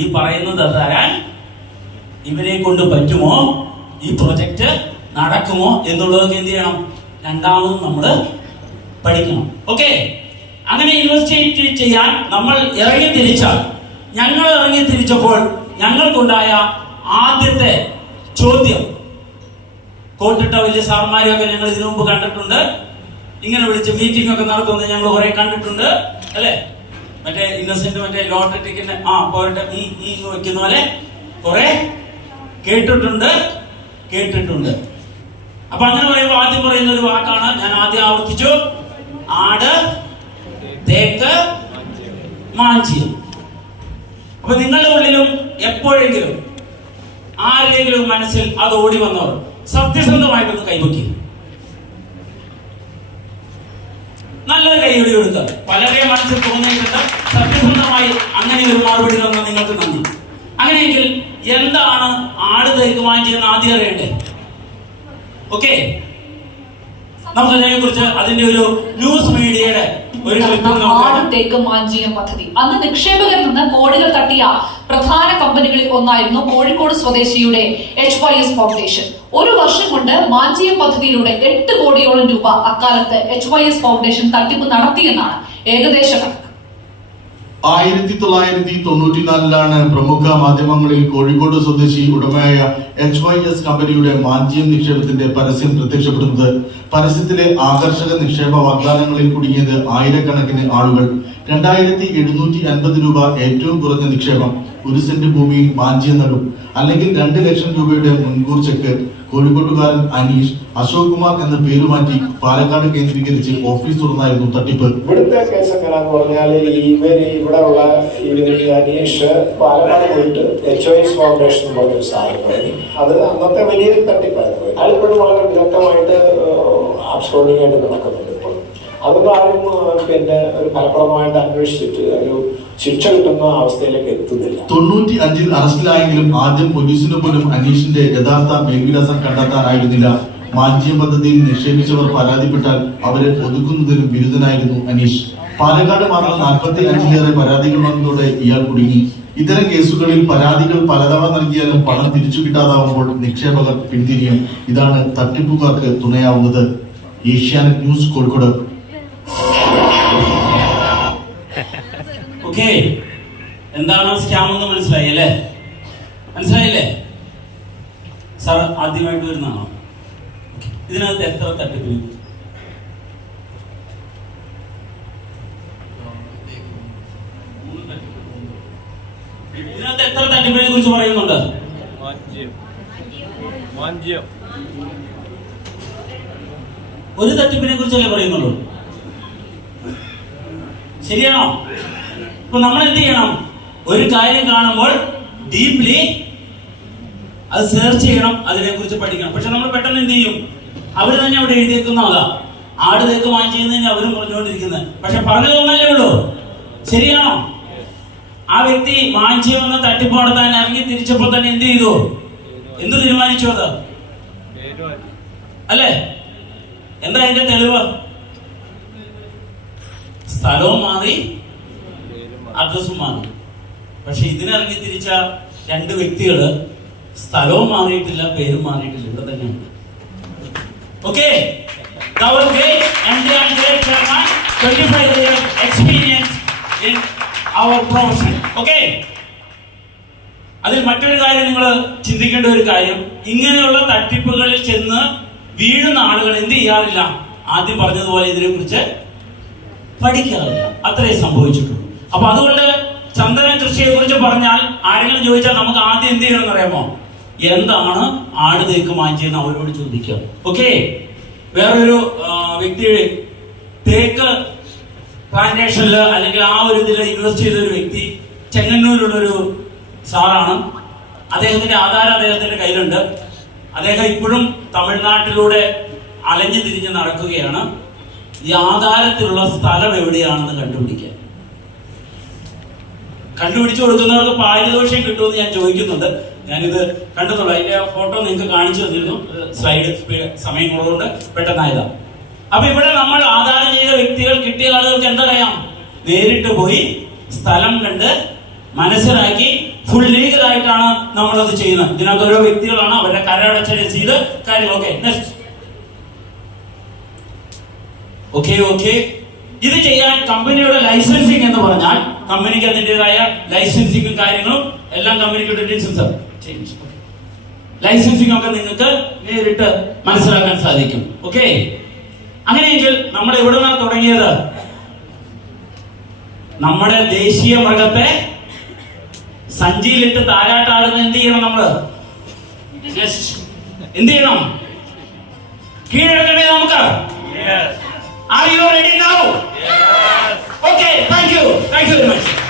ഈ പറയുന്നത് തരാൻ ഇവരെ കൊണ്ട് പറ്റുമോ, ഈ പ്രൊജക്റ്റ് നടക്കുമോ എന്നുള്ളതൊക്കെ എന്ത് ചെയ്യണം, രണ്ടാമതും നമ്മൾ പഠിക്കണം. ഓക്കെ, അങ്ങനെ ഇൻവെസ്റ്റിഗേറ്റ് ചെയ്യാൻ നമ്മൾ ഇറങ്ങി തിരിച്ചാൽ, ഞങ്ങൾ ഇറങ്ങി തിരിച്ചപ്പോൾ ഞങ്ങൾക്കുണ്ടായ ആദ്യത്തെ ചോദ്യം, കോട്ടിട്ട വലിയ സാർമാരെയൊക്കെ ഞങ്ങൾ ഇതിനു മുമ്പ് കണ്ടിട്ടുണ്ട്, ഇങ്ങനെ വിളിച്ച് മീറ്റിംഗ് ഒക്കെ നടത്തുന്നത് ഞങ്ങൾ കുറെ കണ്ടിട്ടുണ്ട് അല്ലെ. മറ്റേ ഇന്നസെന്റ് മറ്റേ ലോട്ടറി ടിക്കറ്റ് പോരട്ടെ വെക്കുന്ന പോലെ കുറെ കേട്ടിട്ടുണ്ട്. അപ്പൊ അങ്ങനെ പറയുമ്പോൾ ആദ്യം പറയുന്ന ഒരു വാക്കാണ്, ഞാൻ ആദ്യം ആവർത്തിച്ചു, ആട്, തേക്ക്, മാഞ്ചിയം. അപ്പൊ നിങ്ങളുടെ ഉള്ളിലും എപ്പോഴെങ്കിലും ആരുടെയെങ്കിലും മനസ്സിൽ അത് ഓടി വന്നവർ സത്യസന്ധമായിട്ടൊന്ന് കൈവക്കി നല്ലൊരു കൈയടി കൊടുക്കുക. പലരുടെയും മനസ്സിൽ തോന്നിയിട്ടുണ്ട്, സത്യസന്ധമായി അങ്ങനെ ഒരു മറുപടി തന്ന നിങ്ങൾക്ക് നന്ദി. അങ്ങനെയെങ്കിൽ എന്താണ് ആട്, തേക്ക്, മാഞ്ചിയം ആദ്യം അറിയണ്ടേ? ഓക്കെ, നമുക്ക് അതിനെ കുറിച്ച് അതിന്റെ ഒരു ന്യൂസ് മീഡിയയുടെ ഒരു തേക്ക് മാഞ്ചിയം പദ്ധതി. അന്ന് നിക്ഷേപകരിൽ നിന്ന് കോടികൾ തട്ടിയ പ്രധാന കമ്പനികളിൽ ഒന്നായിരുന്നു കോഴിക്കോട് സ്വദേശിയുടെ HYS ഫൗണ്ടേഷൻ. ഒരു വർഷം കൊണ്ട് മാഞ്ചിയം പദ്ധതിയിലൂടെ 8 കോടിയോളം രൂപ അക്കാലത്ത് HYS ഫൗണ്ടേഷൻ തട്ടിപ്പ് നടത്തിയെന്നാണ് ഏകദേശ കണക്ക്. 1994 പ്രമുഖ മാധ്യമങ്ങളിൽ കോഴിക്കോട് സ്വദേശി ഉടമയായ HYS കമ്പനിയുടെ മാഞ്ചിയം നിക്ഷേപത്തിന്റെ പരസ്യം പ്രത്യക്ഷപ്പെടുന്നത്. പരസ്യത്തിലെ ആകർഷക നിക്ഷേപ വാഗ്ദാനങ്ങളിൽ കുടുങ്ങിയത് ആയിരക്കണക്കിന് ആളുകൾ. 2750 രൂപ ഏറ്റവും കുറഞ്ഞ നിക്ഷേപം, 1 സെന്റ് ഭൂമിയിൽ മാഞ്ചിയം നടും, അല്ലെങ്കിൽ 2 ലക്ഷം രൂപയുടെ മുൻകൂർ ചെക്ക്. കോഴിക്കോട്ടുകാരൻ അനീഷ് അശോക് കുമാർ എന്ന പേര് മാറ്റി പാലക്കാട് കേന്ദ്രീകരിച്ച് ഓഫീസ് തുറന്നായിരുന്നു തട്ടിപ്പ്. ഇവിടുത്തെ കേസ് എങ്ങനെയാന്ന് പറഞ്ഞാൽ, ഇവിടെ ഉള്ള അനീഷ് പാലക്കാട് പോയിട്ട് HYS ഫൗണ്ടേഷൻ പറഞ്ഞൊരു സാധനം, അത് അന്നത്തെ വലിയൊരു തട്ടിപ്പായിരുന്നു. അതിപ്പോഴും വളരെ വിദഗ്ധമായിട്ട് അബ്സ്കോണ്ടിങ് ആയിട്ട് നടക്കുന്നുണ്ട്. ഇപ്പോൾ അതൊന്നും ആരും പിന്നെ ഒരു ഫലപ്രദമായിട്ട് അന്വേഷിച്ചിട്ട് ഒരു ശിക്ഷ കിട്ടുന്ന അവസ്ഥയിലേക്ക് എത്തുന്നില്ല. 95 അറസ്റ്റിലായെങ്കിലും ആദ്യം പോലീസിന് പോലും അനീഷിന്റെ യഥാർത്ഥ മേൽവിലാസം കണ്ടെത്താനായിരുന്നില്ല. മാഞ്ചിയം പദ്ധതിയിൽ നിക്ഷേപിച്ചവർ പരാതിപ്പെട്ടാൽ അവരെ ഒതുക്കുന്നതിലും ബിരുദനായിരുന്നു അനീഷ്. പാലക്കാട് മാത്രം 45ലേറെ പരാതികൾ വന്നതോടെ ഇയാൾ കുടുങ്ങി. ഇത്തരം കേസുകളിൽ പരാതികൾ പലതവണ നൽകിയാലും പണം തിരിച്ചു കിട്ടാതാവുമ്പോൾ നിക്ഷേപകർ പിന്തിരിയും. ഇതാണ് തട്ടിപ്പുകാർക്ക് തുണയാവുന്നത്. ഏഷ്യാനെറ്റ് ന്യൂസ്, കോഴിക്കോട്. ഓക്കെ, എന്താണ് സ്കാം എന്ന് മനസ്സിലായില്ലേ? സാർ ആദ്യമായിട്ട് വരുന്നതാണോ? ഇതിനകത്ത് എത്ര തട്ടിപ്പിന് കുറിച്ച് പറയുന്നുണ്ട്? ഒരു തട്ടിപ്പിനെ കുറിച്ചല്ലേ പറയുന്നുള്ളൂ? ശരിയാണോ? ഇപ്പൊ നമ്മൾ എന്ത് ചെയ്യണം? ഒരു കാര്യം കാണുമ്പോൾ ഡീപ്ലി അത് സെർച്ച് ചെയ്യണം, അതിനെ കുറിച്ച് പഠിക്കണം. പക്ഷെ നമ്മൾ പെട്ടെന്ന് എന്ത് ചെയ്യും? അവര് തന്നെ അവിടെ എഴുതിയേക്കുന്നതാ, ആട്, തേക്ക്, മാഞ്ചിയം അവരും പറഞ്ഞുകൊണ്ടിരിക്കുന്നത്. പക്ഷെ പറഞ്ഞതൊന്നല്ലേ ഉള്ളൂ. ശരിയാണോ? ആ വ്യക്തി മാഞ്ചിയം എന്ന തട്ടിപ്പ് നടത്താൻ ഇറങ്ങി തിരിച്ചപ്പോൾ തന്നെ എന്ത് ചെയ്തു? എന്ത് തീരുമാനിച്ചു? അത് അല്ലേ? എന്താ അതിന്റെ തെളിവ്? സ്ഥലവും മാറി, അഡ്രസ്സും മാറി. പക്ഷെ ഇതിനിറങ്ങി തിരിച്ച 2 വ്യക്തികള് സ്ഥലവും മാറിയിട്ടില്ല, പേരും മാറിയിട്ടില്ല, ഇവിടെ തന്നെയുണ്ട്. Okay, 25 years experience in our profession. Okay, അതിൽ മറ്റൊരു കാര്യം നിങ്ങൾ ചിന്തിക്കേണ്ട ഒരു കാര്യം, ഇങ്ങനെയുള്ള തട്ടിപ്പുകളിൽ ചെന്ന് വീഴുന്ന ആളുകൾ എന്ത് ചെയ്യാറില്ല? ആദ്യം പറഞ്ഞതുപോലെ ഇതിനെ കുറിച്ച് പഠിക്കാറില്ല. അത്രേ സംഭവിച്ചിട്ടുള്ളൂ. അപ്പൊ അതുകൊണ്ട് ചന്ദന കൃഷിയെ കുറിച്ച് പറഞ്ഞാൽ ആരെങ്കിലും ചോദിച്ചാൽ നമുക്ക് ആദ്യം എന്ത് ചെയ്യണമെന്ന് അറിയാമോ? എന്താണ് ആട്, തേക്ക്, മാഞ്ചിയെന്ന് അവരോട് ചോദിക്കുക. ഓക്കെ, വേറൊരു വ്യക്തി തേക്ക് പ്ലാന്റേഷനിൽ അല്ലെങ്കിൽ ആ ഒരു ഇതിൽ ഇൻവെസ്റ്റ് ചെയ്ത ഒരു വ്യക്തി ചെങ്ങന്നൂരുള്ളൊരു സാറാണ്. അദ്ദേഹത്തിന്റെ ആധാരം അദ്ദേഹത്തിന്റെ കയ്യിലുണ്ട്. അദ്ദേഹം ഇപ്പോഴും തമിഴ്നാട്ടിലൂടെ അലഞ്ഞു തിരിഞ്ഞ് നടക്കുകയാണ് ഈ ആധാരത്തിലുള്ള സ്ഥലം എവിടെയാണെന്ന് കണ്ടുപിടിച്ചു കൊടുക്കുന്നവർക്ക് പാരിതോഷികം കിട്ടുമെന്ന് ഞാൻ ചോദിക്കുന്നുണ്ട്. ഞാനിത് കണ്ടെന്നുള്ളൂ. അതിന്റെ ഫോട്ടോ നിങ്ങൾക്ക് കാണിച്ചു തന്നിരുന്നു. സ്ലൈഡ് സമയം കുറവുകൊണ്ട് പെട്ടെന്നായതാ. അപ്പൊ ഇവിടെ നമ്മൾ ആധാരം ചെയ്ത വ്യക്തികൾ, കിട്ടിയ ആളുകൾക്ക് എന്തറിയാം? നേരിട്ട് പോയി സ്ഥലം കണ്ട് മനസ്സിലാക്കി ഫുൾ ലീഗലായിട്ടാണ് നമ്മളത് ചെയ്യുന്നത്. ഇതിനകത്ത് ഓരോ വ്യക്തികളാണ്, അവരുടെ കരടച്ച രസീത് കാര്യങ്ങളൊക്കെ. നെക്സ്റ്റ്. ഓക്കെ. ഇത് ചെയ്യാൻ കമ്പനിയുടെ ലൈസൻസിങ് എന്ന് പറഞ്ഞാൽ കമ്പനിക്ക് അതിൻ്റെതായ ലൈസൻസിങ്ങും കാര്യങ്ങളും എല്ലാം കമ്പനിക്ക് ലൈസൻസിങ് ഒക്കെ നിങ്ങൾക്ക് നേരിട്ട് മനസ്സിലാക്കാൻ സാധിക്കും. ഓക്കെ. അങ്ങനെയെങ്കിൽ നമ്മൾ എവിടെ നിന്നാണ് തുടങ്ങിയത്? നമ്മുടെ ദേശീയ മൃഗത്തെ സഞ്ചിയിലിട്ട് താരാട്ടാടുന്ന എന്ത് ചെയ്യണം? നമ്മള് എന്ത് ചെയ്യണം? കീഴടക്കണ്ടേ നമുക്ക്? Are you ready now? Yes. Okay, thank you very much.